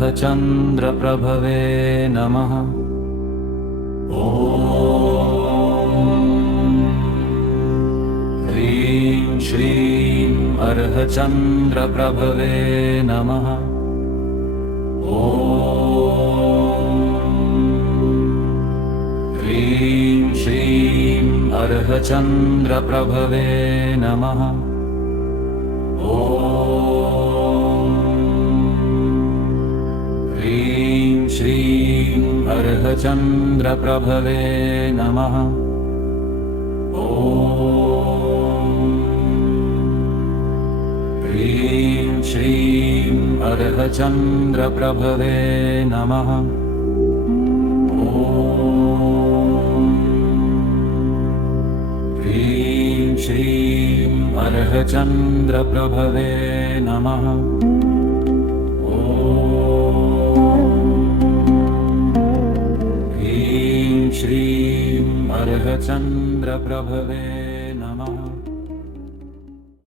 अर्हचन्द्रप्रभवे नमः। ह्रीं श्रीं अर्हचन्द्रप्रभवे नमः। ह्रीं श्रीं अर्हचन्द्रप्रभवे नमः। ह्रीं श्रीं अर्हचन्द्रप्रभवे नमः। ह्रीं श्रीं अर्हचन्द्रप्रभवे नमः। ह्रीं श्रीं अर्हचन्द्रप्रभवे नमः। ह्रीं श्रीं अर्हचन्द्रप्रभवे